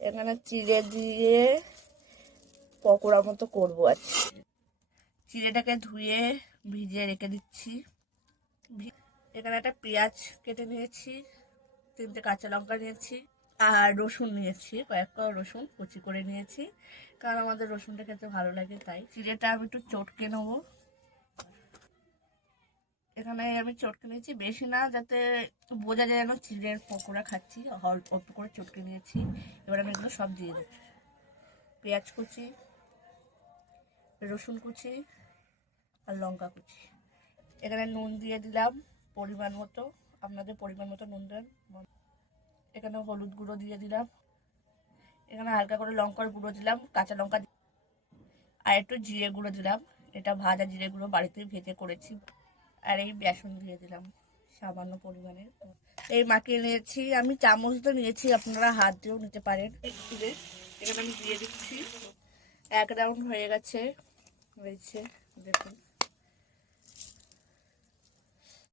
এখানে চিড়ে দিয়ে পকোড়া মতো করব আজকে চিড়েটাকে ধুয়ে ভিজিয়ে রেখে দিচ্ছি। এখানে একটা পেঁয়াজ কেটে নিয়েছি, তিনটে কাঁচা লঙ্কা নিয়েছি, আর রসুন নিয়েছি, কয়েক রসুন কুচি করে নিয়েছি, কারণ আমাদের রসুনটা খেতে ভালো লাগে, তাই। চিড়েটা আমি একটু চটকে নেব। এখানে আমি চটকে নিয়েছি। বেশি না, যাতে বোঝা যায় যেন চিড়ের পকোড়া খাচ্ছি। অল্প করে চটকে নিয়েছি। এবার আমি এগুলো সব দিয়ে দেবো। পেঁয়াজ কুচি, রসুন কুচি আর লঙ্কা কুচি। এখানে নুন দিয়ে দিলাম পরিমাণ মতো। আপনাদের পরিমাণ মতো নুন দেন। এখানে হলুদ গুঁড়ো দিয়ে দিলাম। এখানে হালকা করে লঙ্কার গুঁড়ো দিলাম, কাঁচা লঙ্কা আর একটু জিরে গুঁড়ো দিলাম। এটা ভাজা জিরে গুঁড়ো বাড়িতেই ভেজে করেছি। আর এই বেসন দিয়ে দিলাম সামান্য পরিমাণে। এই মাখিয়ে নিয়েছি। আমি চামচ তো নিয়েছি আপনারা হাত দিয়েও নিতে পারেন। এখানে আমি দিয়ে দিচ্ছি। এক রাউন্ড হয়ে গেছে। হয়েছে দেখুন।